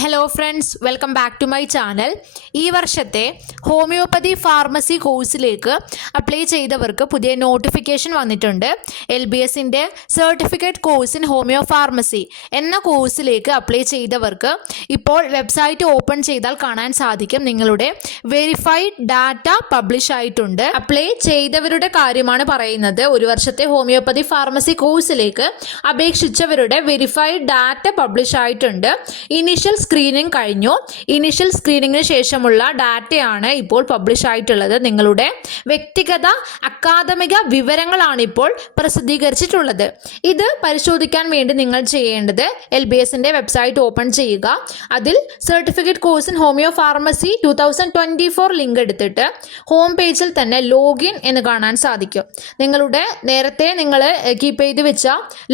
Hello friends, welcome back to my channel. ഈ വർഷത്തെ homeopathy pharmacy കോഴ്സിലേക്ക് അപ്ലൈ ചെയ്തവർക്ക് പുതിയ നോട്ടിഫിക്കേഷൻ വന്നിട്ടുണ്ട്. LBSൻ്റെ certificate course in homeo pharmacy എന്ന കോഴ്സിലേക്ക് അപ്ലൈ ചെയ്തവർക്ക് ഇപ്പോൾ വെബ്സൈറ്റ് ഓപ്പൺ ചെയ്താൽ കാണാൻ സാധിക്കും നിങ്ങളുടെ വെരിഫൈഡ് ഡാറ്റ പബ്ലിഷ് ആയിട്ടുണ്ട്. അപ്ലൈ ചെയ്തവരുടെ കാര്യമാണ് പറയുന്നത്. ഒരു വർഷത്തെ ഹോമിയോപ്പതി ഫാർമസി കോഴ്സിലേക്ക് അപേക്ഷിച്ചവരുടെ വെരിഫൈഡ് ഡാറ്റ പബ്ലിഷ് ആയിട്ടുണ്ട്. ഇനിഷ്യൽ സ്ക്രീനിങ് കഴിഞ്ഞു. ഇനിഷ്യൽ സ്ക്രീനിങ്ങിന് ശേഷമുള്ള ഡാറ്റയാണ് ഇപ്പോൾ പബ്ലിഷ് ആയിട്ടുള്ളത്. നിങ്ങളുടെ വ്യക്തിഗത അക്കാദമിക വിവരങ്ങളാണ് ഇപ്പോൾ പ്രസിദ്ധീകരിച്ചിട്ടുള്ളത്. ഇത് പരിശോധിക്കാൻ വേണ്ടി നിങ്ങൾ ചെയ്യേണ്ടത് LBSൻ്റെ വെബ്സൈറ്റ് ഓപ്പൺ ചെയ്യുക. അതിൽ certificate course in homeo pharmacy 2024 link എടുത്തിട്ട് ഹോം പേജിൽ തന്നെ ലോഗിൻ എന്ന് കാണാൻ സാധിക്കും. നിങ്ങളുടെ നേരത്തെ നിങ്ങൾ കീപ്പ് ചെയ്ത് വെച്ച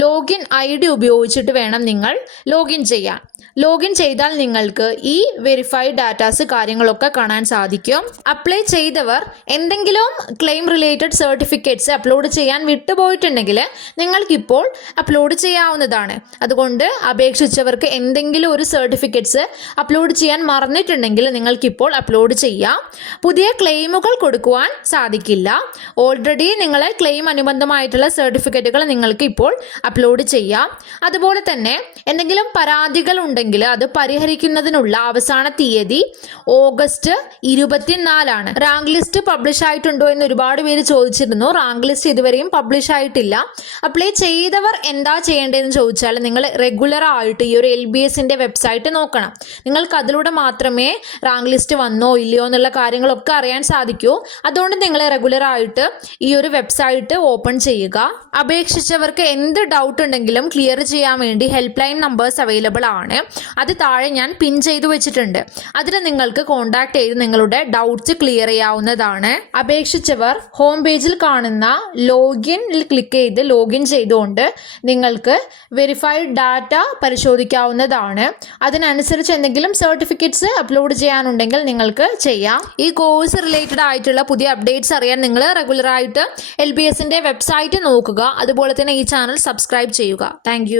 ലോഗിൻ ID ഉപയോഗിച്ചിട്ട് വേണം നിങ്ങൾ ലോഗിൻ ചെയ്യാൻ. ലോഗിൻ ചെയ്താൽ നിങ്ങൾക്ക് ഈ വെരിഫൈഡ് ഡാറ്റാസ് കാര്യങ്ങളൊക്കെ കാണാൻ സാധിക്കും. അപ്ലൈ ചെയ്തവർ എന്തെങ്കിലും ക്ലെയിം റിലേറ്റഡ് സർട്ടിഫിക്കറ്റ്സ് അപ്ലോഡ് ചെയ്യാൻ വിട്ടുപോയിട്ടുണ്ടെങ്കിൽ നിങ്ങൾക്കിപ്പോൾ അപ്ലോഡ് ചെയ്യാവുന്നതാണ്. അതുകൊണ്ട് അപേക്ഷിച്ചവർക്ക് എന്തെങ്കിലും ഒരു സർട്ടിഫിക്കറ്റ്സ് അപ്ലോഡ് ചെയ്യാൻ മറന്നിട്ടുണ്ടെങ്കിൽ നിങ്ങൾക്കിപ്പോൾ അപ്ലോഡ് ചെയ്യാം. പുതിയ ക്ലെയിമുകൾ കൊടുക്കുവാൻ സാധിക്കില്ല. ഓൾറെഡി നിങ്ങൾ ക്ലെയിം അനുബന്ധമായിട്ടുള്ള സർട്ടിഫിക്കറ്റുകൾ നിങ്ങൾക്ക് ഇപ്പോൾ അപ്ലോഡ് ചെയ്യാം. അതുപോലെ തന്നെ എന്തെങ്കിലും പരാതികൾ ഉണ്ടെങ്കിൽ അത് പരിഹരിക്കുന്നതിനുള്ള അവസാന തീയതി ഓഗസ്റ്റ് 24 റാങ്ക് ലിസ്റ്റ് പബ്ലിഷ് ആയിട്ടുണ്ടോ എന്ന് ഒരുപാട് പേര് ചോദിച്ചിരുന്നു. റാങ്ക് ലിസ്റ്റ് ഇതുവരെയും പബ്ലിഷ് ആയിട്ടില്ല. അപ്ലൈ ചെയ്തവർ എന്താ ചെയ്യേണ്ടതെന്ന് ചോദിച്ചാൽ നിങ്ങൾ റെഗുലർ ആയിട്ട് ഈ ഒരു LBSൻ്റെ വെബ്സൈറ്റ് നോക്കണം. നിങ്ങൾക്ക് അതിലൂടെ മാത്രമേ റാങ്ക് ലിസ്റ്റ് വന്നോ ഇല്ലയോ എന്നുള്ള കാര്യങ്ങളൊക്കെ അറിയാൻ സാധിക്കൂ. അതുകൊണ്ട് നിങ്ങൾ റെഗുലർ ആയിട്ട് ഈ ഒരു വെബ്സൈറ്റ് ഓപ്പൺ ചെയ്യുക. അപേക്ഷിച്ചവർക്ക് എന്ത് ഡൗട്ട് ഉണ്ടെങ്കിലും ക്ലിയർ ചെയ്യാൻ വേണ്ടി ഹെൽപ്പ് ലൈൻ നമ്പേഴ്സ് അവൈലബിൾ ആണ്. അത് താഴെ ഞാൻ പിൻ ചെയ്തു വെച്ചിട്ടുണ്ട്. അതിൽ നിങ്ങൾക്ക് കോൺടാക്ട് ചെയ്ത് നിങ്ങളുടെ ഡൗട്ട്സ് ക്ലിയർ ചെയ്യാവുന്നതാണ്. അപേക്ഷിച്ചവർ ഹോം പേജിൽ കാണുന്ന ലോഗിനിൽ ക്ലിക്ക് ചെയ്ത് ലോഗിൻ ചെയ്തുകൊണ്ട് നിങ്ങൾക്ക് വെരിഫൈഡ് ഡാറ്റ പരിശോധിക്കാവുന്നതാണ്. അതിനനുസരിച്ച് എന്തെങ്കിലും സർട്ടിഫിക്കറ്റ്സ് അപ്ലോഡ് ചെയ്യാനുണ്ടെങ്കിൽ നിങ്ങൾക്ക് ചെയ്യാം. ഈ കോഴ്സ് റിലേറ്റഡ് ആയിട്ടുള്ള പുതിയ അപ്ഡേറ്റ്സ് അറിയാൻ നിങ്ങൾ റെഗുലറായിട്ട് LBSൻ്റെ വെബ്സൈറ്റ് നോക്കുക. അതുപോലെ തന്നെ ഈ ചാനൽ സബ്സ്ക്രൈബ് ചെയ്യുക. താങ്ക്